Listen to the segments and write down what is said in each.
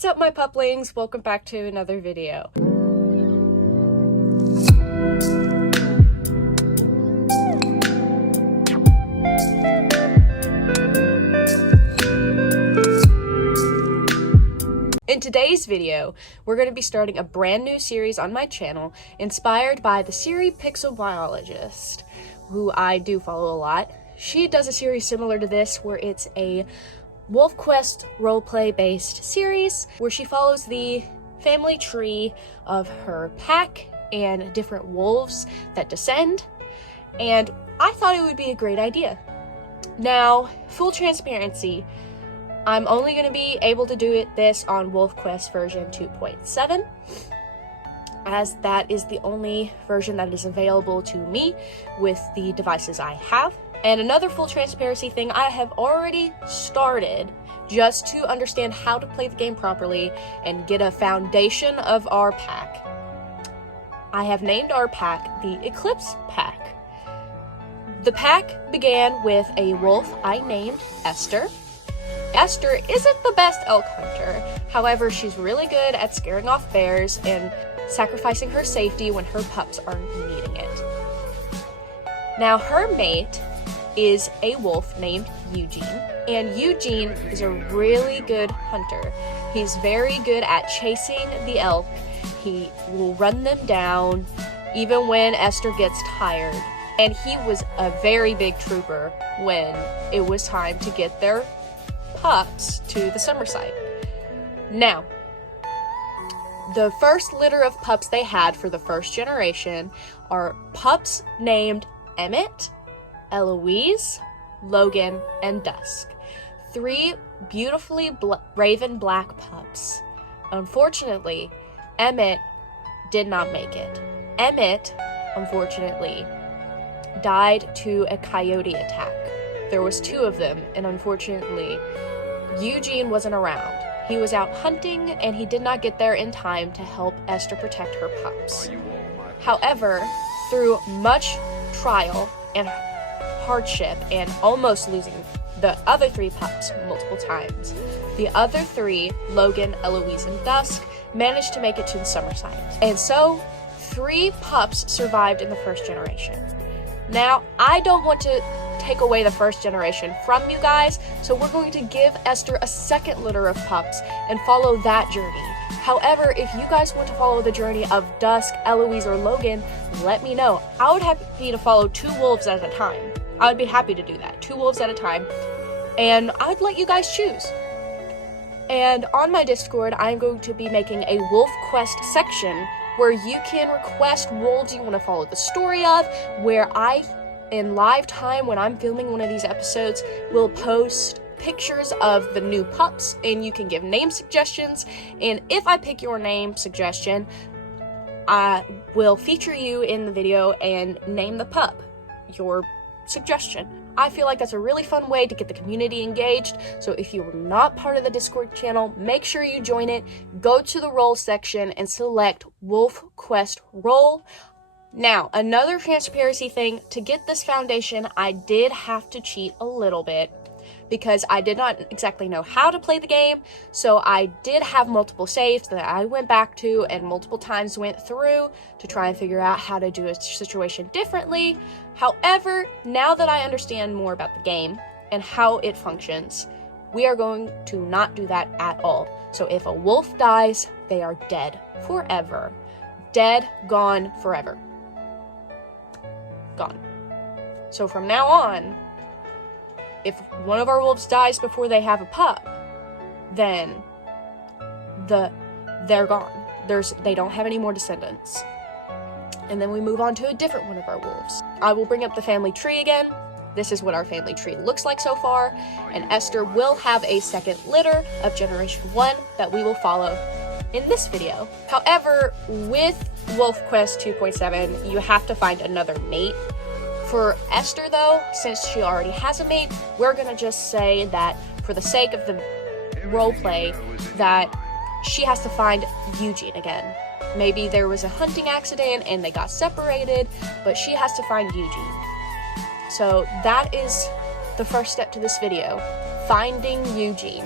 What's up, my puplings? Welcome back to another video. In today's video, we're going to be starting a brand new series on my channel inspired by the series Pixel Biologist, who I do follow a lot. She does a series similar to this where it's a Wolf Quest roleplay based series where she follows the family tree of her pack and different wolves that descend, and I thought it would be a great idea. Now, full transparency, I'm only going to be able to do this on Wolf Quest version 2.7, as that is the only version that is available to me with the devices I have. And another full transparency thing, I have already started just to understand how to play the game properly and get a foundation of our pack. I have named our pack the Eclipse pack. The pack began with a wolf I named Esther. Esther isn't the best elk hunter, however, she's really good at scaring off bears and sacrificing her safety when her pups are needing it. Now, her mate is a wolf named Eugene, and Eugene is a really good hunter. He's very good at chasing the elk. He will run them down even when Esther gets tired, and he was a very big trooper when it was time to get their pups to the summer site. Now, the first litter of pups they had for the first generation are pups named Emmett, Eloise, Logan, and Dusk. 3 beautifully raven black pups. Unfortunately, Emmett did not make it. Emmett, unfortunately, died to a coyote attack. There was 2 of them, and unfortunately, Eugene wasn't around. He was out hunting, and he did not get there in time to help Esther protect her pups. However, through much trial and hardship and almost losing the other 3 pups multiple times, the other 3, Logan, Eloise, and Dusk, managed to make it to the summer site. And so, 3 pups survived in the first generation. Now, I don't want to take away the first generation from you guys, so we're going to give Esther a second litter of pups and follow that journey. However, if you guys want to follow the journey of Dusk, Eloise, or Logan, let me know. I would happy to follow 2 wolves at a time. I would be happy to do that, 2 wolves at a time, and I would let you guys choose. And on my Discord, I'm going to be making a Wolf Quest section where you can request wolves you want to follow the story of, where I, in live time when I'm filming one of these episodes, will post pictures of the new pups, and you can give name suggestions, and if I pick your name suggestion, I will feature you in the video and name the pup your suggestion. I feel like that's a really fun way to get the community engaged, so if you're not part of the Discord channel, make sure you join it. Go to the role section and select Wolf Quest Role. Now, another transparency thing, to get this foundation, I did have to cheat a little bit because I did not exactly know how to play the game, so I did have multiple saves that I went back to and multiple times went through to try and figure out how to do a situation differently. However, now that I understand more about the game and how it functions, we are going to not do that at all. So if a wolf dies, they are dead forever. Dead, gone, forever. Gone. So from now on, if one of our wolves dies before they have a pup, then they're gone. They don't have any more descendants. And then we move on to a different one of our wolves. I will bring up the family tree again. This is what our family tree looks like so far, and Esther will have a second litter of Generation 1 that we will follow in this video. However, with Wolf Quest 2.7, you have to find another mate. For Esther, though, since she already has a mate, we're gonna just say that for the sake of the roleplay, that she has to find Eugene again. Maybe there was a hunting accident and they got separated, but she has to find Eugene. So that is the first step to this video, finding Eugene.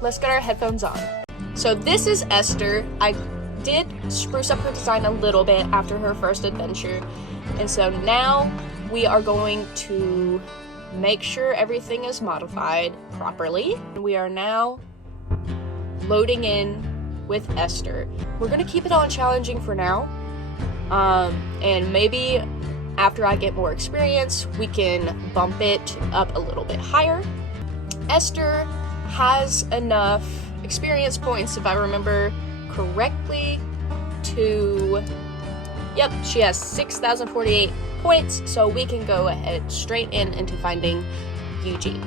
Let's get our headphones on. So this is Esther. I did spruce up her design a little bit after her first adventure. And so now we are going to make sure everything is modified properly. We are now loading in with Esther. We're gonna keep it on challenging for now. And maybe after I get more experience, we can bump it up a little bit higher. Esther has enough experience points, if I remember correctly, to... Yep, she has 6,048 points, so we can go ahead straight into finding Eugene.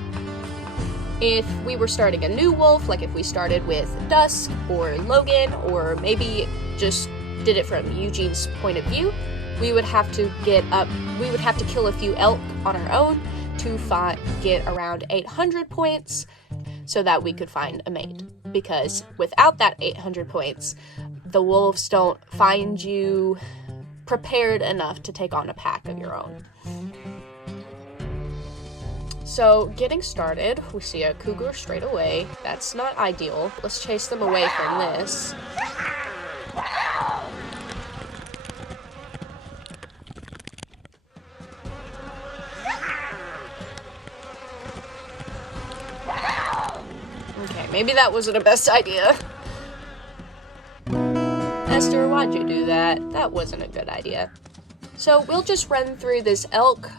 If we were starting a new wolf, like if we started with Dusk or Logan, or maybe just did it from Eugene's point of view, we would have to kill a few elk on our own to get around 800 points so that we could find a mate. Because without that 800 points, the wolves don't find you prepared enough to take on a pack of your own. So, getting started, we see a cougar straight away. That's not ideal. Let's chase them away from this. Okay, maybe that wasn't the best idea. Esther, why'd you do that? That wasn't a good idea. So we'll just run through this elk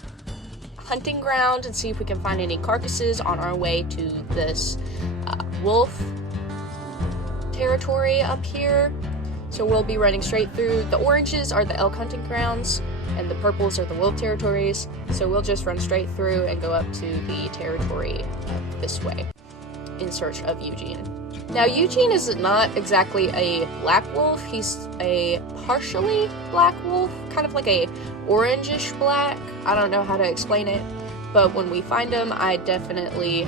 hunting ground and see if we can find any carcasses on our way to this wolf territory up here. So we'll be running straight through. The oranges are the elk hunting grounds, and the purples are the wolf territories. So we'll just run straight through and go up to the territory this way in search of Eugene. Now, Eugene is not exactly a black wolf. He's a partially black wolf, kind of like a orangish black. I don't know how to explain it, but when we find him, I definitely...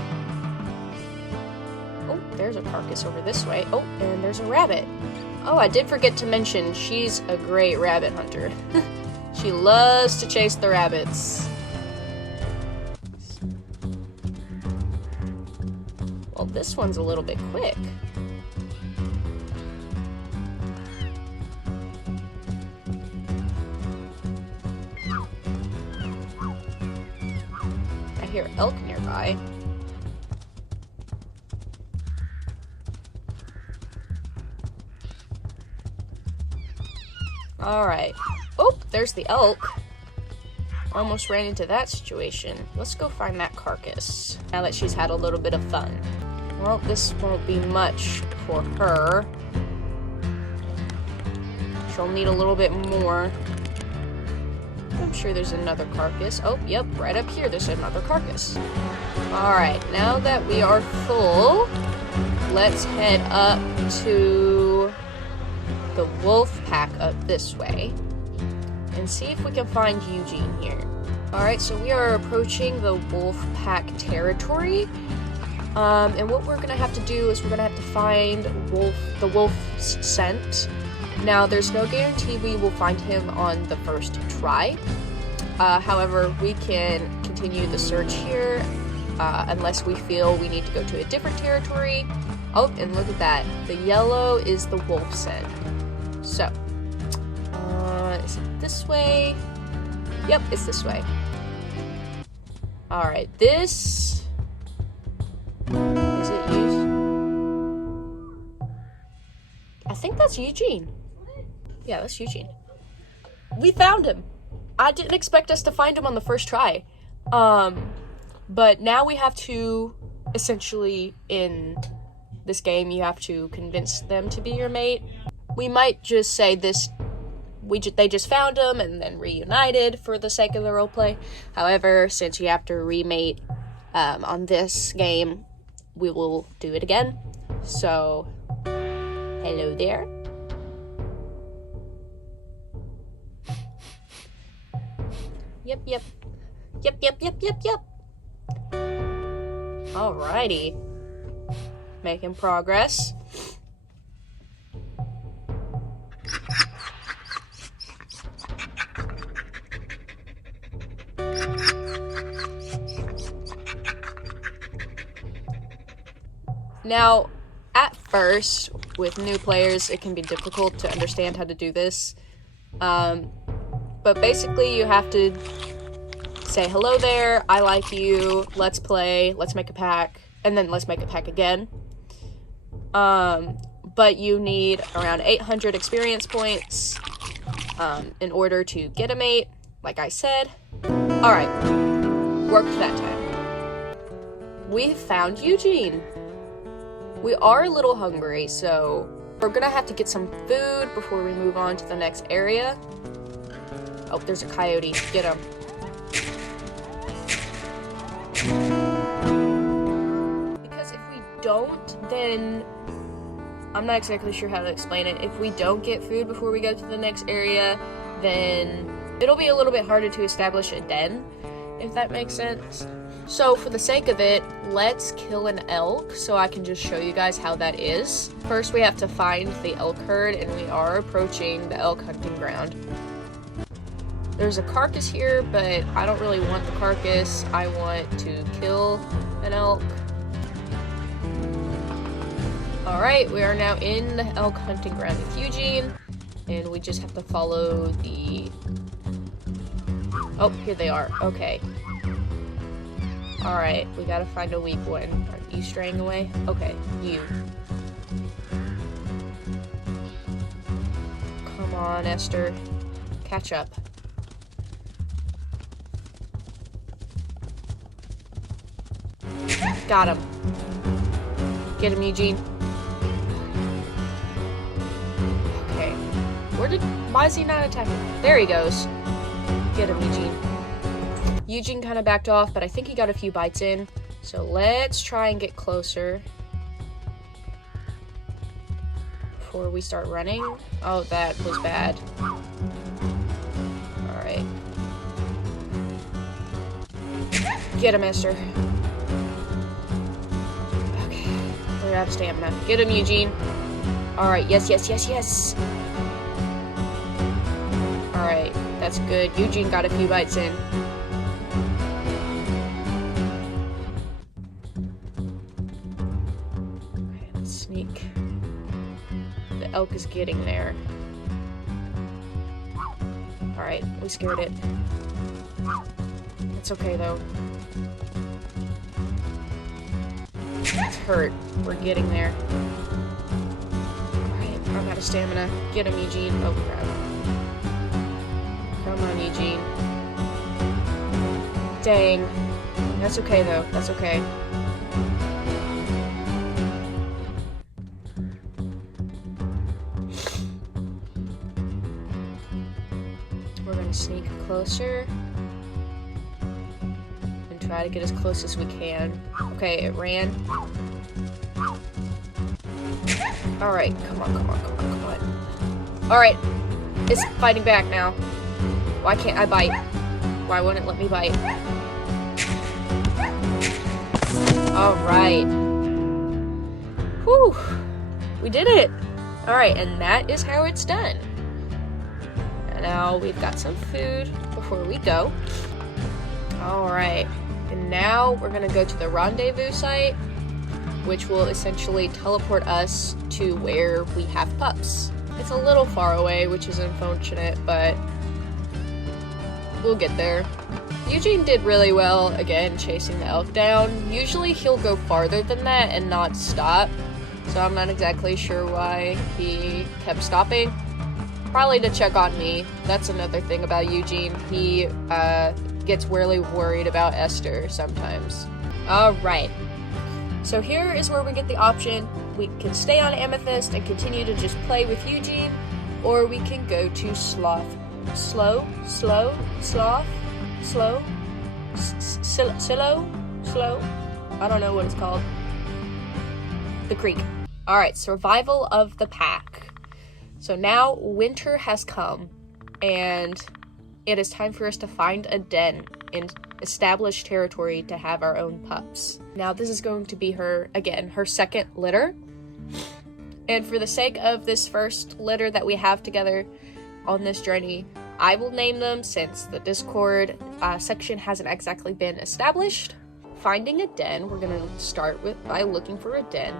Oh, there's a carcass over this way. Oh, and there's a rabbit. Oh, I did forget to mention, she's a great rabbit hunter. She loves to chase the rabbits. Well, this one's a little bit quick. I hear elk nearby. Alright. Oh, there's the elk. Almost ran into that situation. Let's go find that carcass, now that she's had a little bit of fun. Well, this won't be much for her. She'll need a little bit more. I'm sure there's another carcass. Oh, yep, right up here there's another carcass. Alright, now that we are full, let's head up to the wolf pack up this way and see if we can find Eugene here. Alright, so we are approaching the wolf pack territory. And what we're gonna have to do is we're gonna have to find the wolf's scent. Now, there's no guarantee we will find him on the first try. However, we can continue the search here unless we feel we need to go to a different territory. Oh, and look at that. The yellow is the wolf scent. So, is it this way? Yep, it's this way. Alright, this... Is it I think that's Eugene. Yeah, that's Eugene. We found him. I didn't expect us to find him on the first try. But now we have to, essentially, in this game, you have to convince them to be your mate. We might just say they just found him and then reunited for the sake of the roleplay. However, since you have to remate on this game, we will do it again. So, hello there. Yep. Alrighty. Making progress. Now, at first, with new players, it can be difficult to understand how to do this. But basically, you have to say, hello there, I like you, let's play, let's make a pack, and then let's make a pack again. But you need around 800 experience points in order to get a mate, like I said. Alright, worked that time. We found Eugene. We are a little hungry, so we're gonna have to get some food before we move on to the next area. Oh, there's a coyote. Get him. Because if we don't, then I'm not exactly sure how to explain it. If we don't get food before we go to the next area, then it'll be a little bit harder to establish a den, if that makes sense. So for the sake of it, let's kill an elk so I can just show you guys how that is. First, we have to find the elk herd, and we are approaching the elk hunting ground. There's a carcass here, but I don't really want the carcass. I want to kill an elk. Alright, we are now in the elk hunting ground with Eugene, and we just have to follow the... Oh, here they are. Okay. Alright, we gotta find a weak one. Are you straying away? Okay, you. Come on, Esther. Catch up. Got him. Get him, Eugene. Okay. Why is he not attacking? There he goes. Get him, Eugene. Eugene kind of backed off, but I think he got a few bites in. So let's try and get closer before we start running. Oh, that was bad. Alright. Get him, Esther. Okay. We're out of stamina. Get him, Eugene. Alright, yes, yes, yes, yes. Alright, that's good. Eugene got a few bites in. Sneak. The elk is getting there. Alright, we scared it. It's okay though. It's hurt. We're getting there. Alright, I'm out of stamina. Get him, Eugene. Oh crap. Come on, Eugene. Dang. That's okay though. That's okay. Sneak closer and try to get as close as we can. Okay, it ran. Alright, come on, come on, come on, come on. Alright, it's fighting back now. Why can't I bite? Why won't it let me bite? Alright. Whew! We did it! Alright, and that is how it's done. Now we've got some food before we go. Alright, and now we're gonna go to the rendezvous site, which will essentially teleport us to where we have pups. It's a little far away, which is unfortunate, but we'll get there. Eugene did really well, again, chasing the elk down. Usually he'll go farther than that and not stop, so I'm not exactly sure why he kept stopping. Probably to check on me. That's another thing about Eugene. He gets really worried about Esther sometimes. Alright. So here is where we get the option. We can stay on Amethyst and continue to just play with Eugene, or we can go to Sloth. Slow? I don't know what it's called. The Creek. Alright, survival of the pack. So now winter has come, and it is time for us to find a den in established territory to have our own pups. Now this is going to be her second litter. And for the sake of this first litter that we have together on this journey, I will name them since the Discord section hasn't exactly been established. Finding a den, we're gonna start by looking for a den.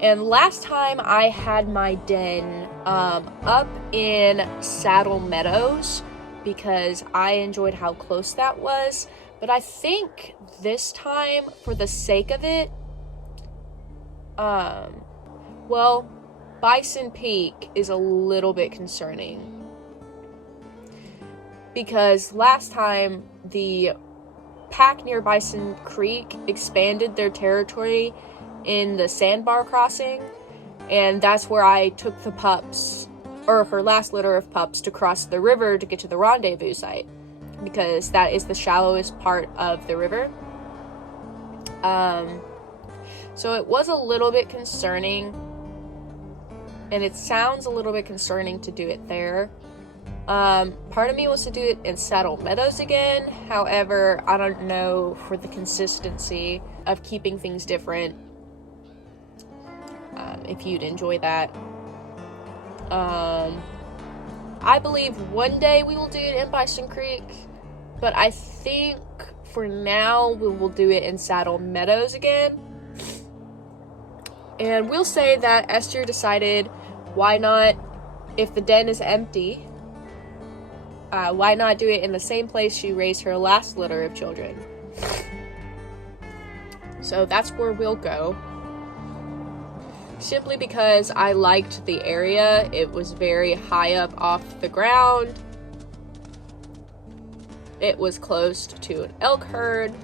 And last time I had my den up in Saddle Meadows because I enjoyed how close that was. But I think this time, for the sake of it, well, Bison Peak is a little bit concerning. Because last time, the pack near Bison Creek expanded their territory in the sandbar crossing, and that's where I took the pups, or her last litter of pups, to cross the river to get to the rendezvous site, because that is the shallowest part of the river. So it was a little bit concerning, and it sounds a little bit concerning to do it there. Part of me wants to do it in Saddle Meadows again. However, I don't know for the consistency of keeping things different, if you'd enjoy that. I believe one day we will do it in Bison Creek, but I think for now we will do it in Saddle Meadows again. And we'll say that Esther decided, why not, if the den is empty, why not do it in the same place she raised her last litter of children? So that's where we'll go. Simply because I liked the area. It was very high up off the ground. It was close to an elk herd.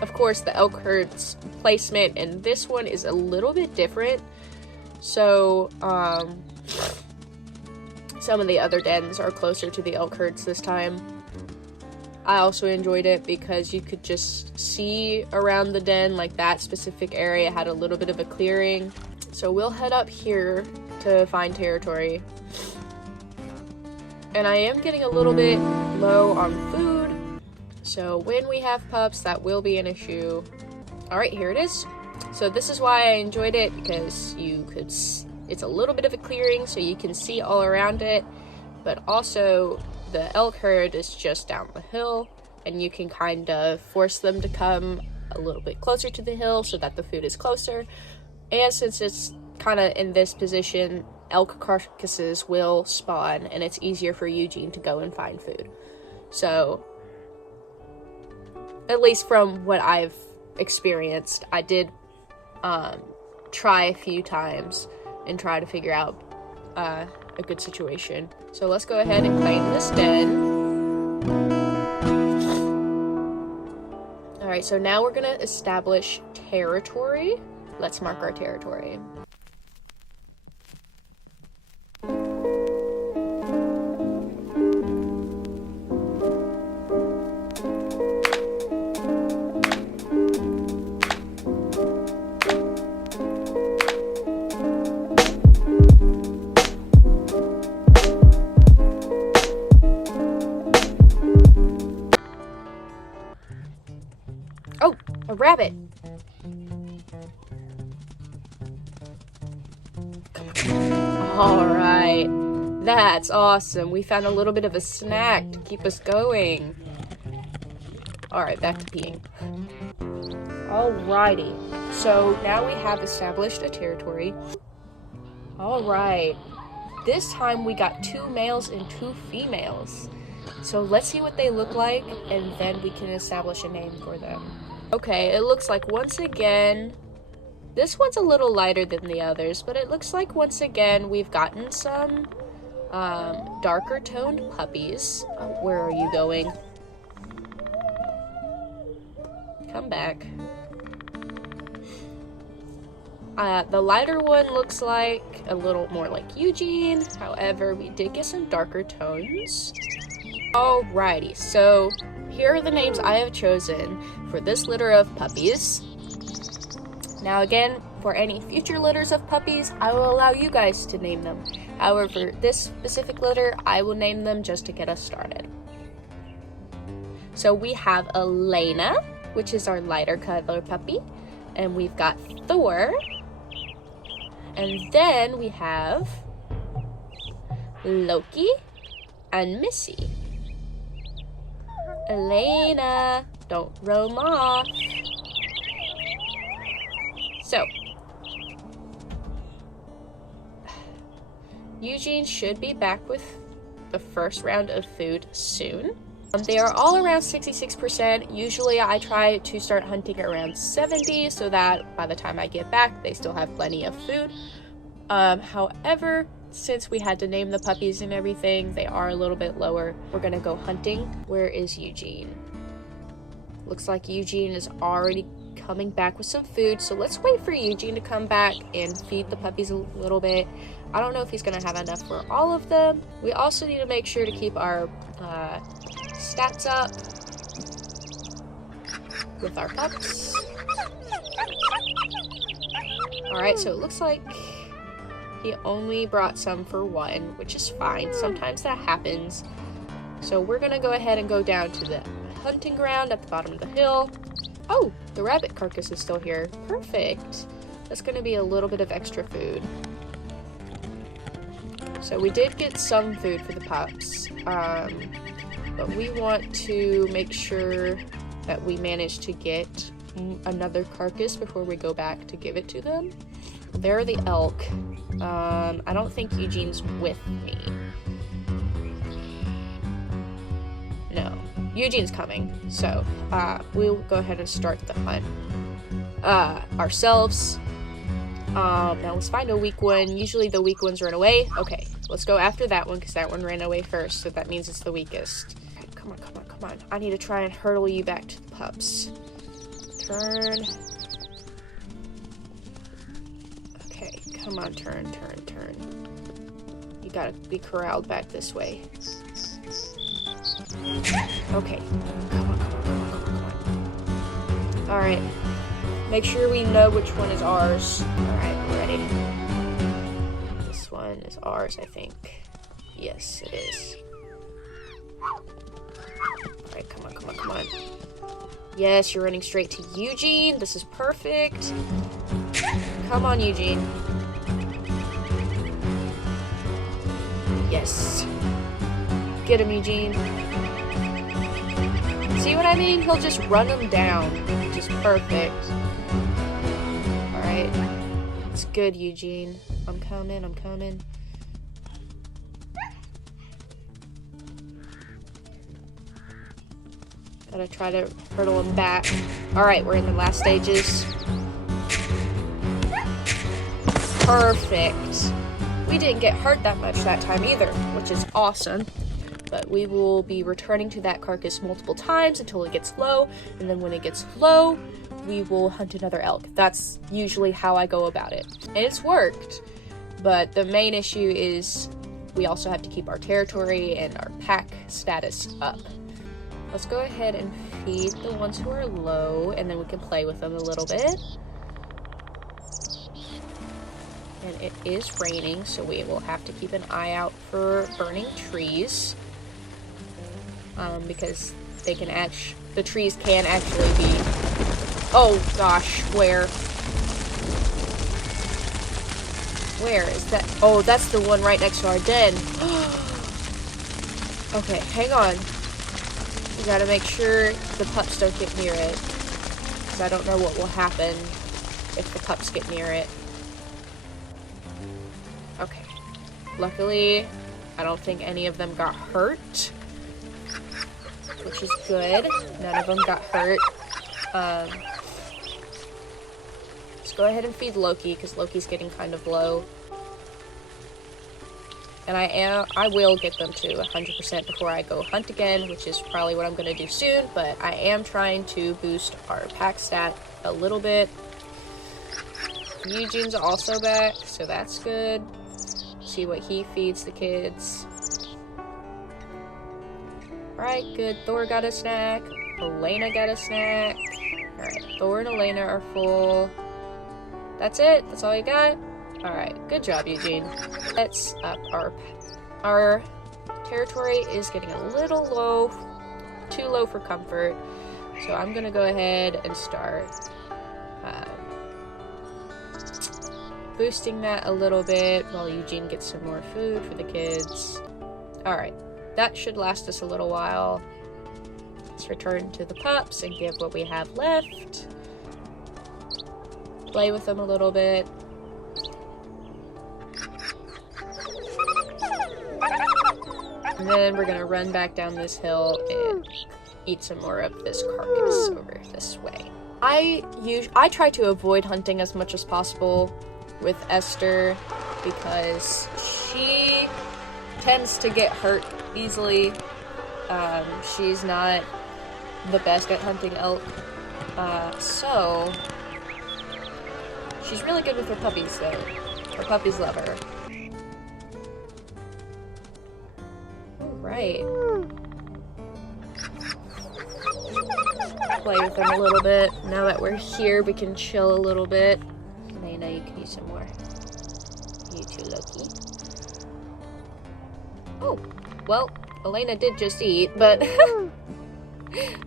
Of course, the elk herd's placement in this one is a little bit different. So, some of the other dens are closer to the elk herds this time. I also enjoyed it because you could just see around the den, like that specific area had a little bit of a clearing. So we'll head up here to find territory. And I am getting a little bit low on food, so when we have pups, that will be an issue. Alright, here it is. So this is why I enjoyed it, because it's a little bit of a clearing, so you can see all around it, but also the elk herd is just down the hill, and you can kind of force them to come a little bit closer to the hill so that the food is closer. And since it's kind of in this position, elk carcasses will spawn, and it's easier for Eugene to go and find food. So, at least from what I've experienced, I did try a few times and try to figure out a good situation. So let's go ahead and claim this den. Alright, so now we're gonna establish territory. Let's mark our territory. Oh, a rabbit. Alright, that's awesome. We found a little bit of a snack to keep us going. Alright, back to peeing. Alrighty, so now we have established a territory. Alright, this time we got 2 males and 2 females. So let's see what they look like, and then we can establish a name for them. Okay, it looks like once again, this one's a little lighter than the others, but it looks like once again we've gotten some darker toned puppies. Where are you going? Come back. The lighter one looks like a little more like Eugene. However, we did get some darker tones. Alrighty, so here are the names I have chosen for this litter of puppies. Now again, for any future litters of puppies, I will allow you guys to name them. However, for this specific litter, I will name them just to get us started. So we have Elena, which is our lighter color puppy, and we've got Thor, and then we have Loki and Missy. Elena, don't roam off. So, Eugene should be back with the first round of food soon. They are all around 66%. Usually I try to start hunting around 70 so that by the time I get back, they still have plenty of food. However, since we had to name the puppies and everything, they are a little bit lower. We're gonna go hunting. Where is Eugene? Looks like Eugene is already coming back with some food, so let's wait for Eugene to come back and feed the puppies a little bit. I don't know if he's gonna have enough for all of them. We also need to make sure to keep our stats up with our pups. Alright, so it looks like he only brought some for one, which is fine. Sometimes that happens. So we're gonna go ahead and go down to the hunting ground at the bottom of the hill. Oh, the rabbit carcass is still here. Perfect. That's gonna be a little bit of extra food. So we did get some food for the pups, but we want to make sure that we manage to get another carcass before we go back to give it to them. There are the elk. I don't think Eugene's with me. No, Eugene's coming, so we'll go ahead and start the hunt ourselves. Now let's find a weak one. Usually the weak ones run away. Okay, let's go after that one because that one ran away first, so that means it's the weakest. Okay, come on, come on, come on. I need to try and hurdle you back to the pups. Turn. Okay, come on, turn, turn, turn. You gotta be corralled back this way. Okay, come on, come on, come on, come on, come on. Alright, make sure we know which one is ours. Alright, we're ready. This one is ours, I think. Yes, it is. Alright, come on, come on, come on. Yes, you're running straight to Eugene. This is perfect. Come on, Eugene. Yes. Get him, Eugene. See what I mean? He'll just run them down, which is perfect. Alright. It's good, Eugene. I'm coming, I'm coming. Gotta try to hurdle him back. Alright, we're in the last stages. Perfect. We didn't get hurt that much that time either, which is awesome. But we will be returning to that carcass multiple times until it gets low, and then when it gets low, we will hunt another elk. That's usually how I go about it. And it's worked, but the main issue is we also have to keep our territory and our pack status up. Let's go ahead and feed the ones who are low, and then we can play with them a little bit. And it is raining, so we will have to keep an eye out for burning trees. Because they can the trees can actually be, oh gosh, where is that? Oh, that's the one right next to our den. Okay, hang on. We gotta make sure the pups don't get near it, because I don't know what will happen if the pups get near it. Okay. Luckily, I don't think any of them got hurt, which is good. None of them got hurt. Let's go ahead and feed Loki, because Loki's getting kind of low. And I will get them to 100% before I go hunt again, which is probably what I'm going to do soon, but I am trying to boost our pack stat a little bit. Eugene's also back, so that's good. See what he feeds the kids. Alright, good. Thor got a snack. Elena got a snack. Alright, Thor and Elena are full. That's it? That's all you got? Alright, good job, Eugene. Let's up our territory is getting a little low. Too low for comfort. So I'm gonna go ahead and start boosting that a little bit while Eugene gets some more food for the kids. Alright, that should last us a little while. Let's return to the pups and give what we have left. Play with them a little bit. And then we're gonna run back down this hill and eat some more of this carcass over this way. I try to avoid hunting as much as possible with Esther because she tends to get hurt easily. She's not the best at hunting elk, so she's really good with her puppies though. Her puppies love her. Alright. Play with them a little bit. Now that we're here, we can chill a little bit. Elena, you can eat some more. You too, Loki. Oh, well, Elena did just eat, but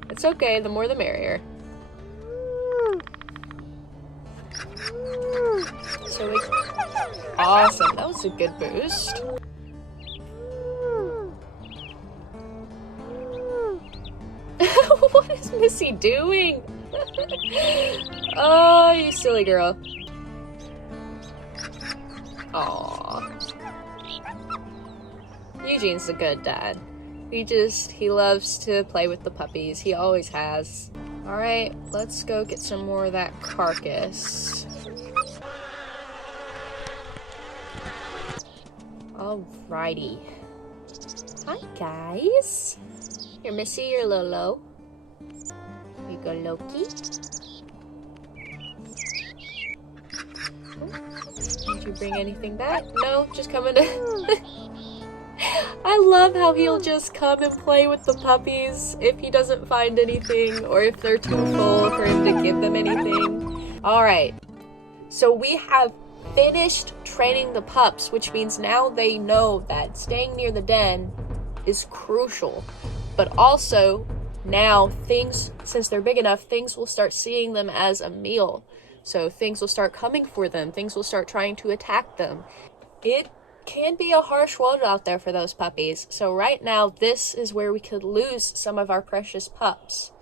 it's okay. The more the merrier. So awesome. That was a good boost. What is Missy doing? Oh, you silly girl. Aww. Eugene's a good dad. He loves to play with the puppies. He always has. Alright, let's go get some more of that carcass. Alrighty. Hi, guys. Here, Missy, you're Lolo. Here you go, Loki. Did you bring anything back? No, just coming to... I love how he'll just come and play with the puppies if he doesn't find anything or if they're too full for him to give them anything. Alright, so we have finished training the pups, which means now they know that staying near the den is crucial. But also, now since they're big enough, things will start seeing them as a meal. So things will start coming for them. Things will start trying to attack them. It can be a harsh world out there for those puppies. So right now, this is where we could lose some of our precious pups.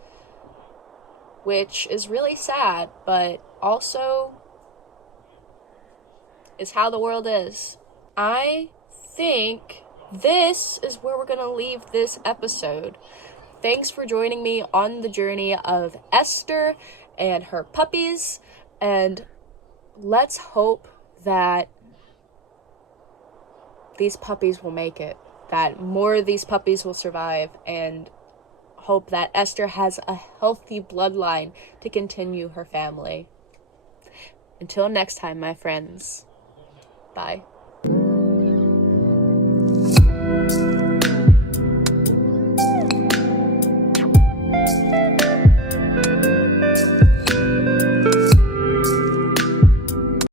Which is really sad, but also is how the world is. I think this is where we're going to leave this episode. Thanks for joining me on the journey of Esther and her puppies. And let's hope that these puppies will make it, that more of these puppies will survive, and hope that Esther has a healthy bloodline to continue her family. Until next time, my friends. Bye.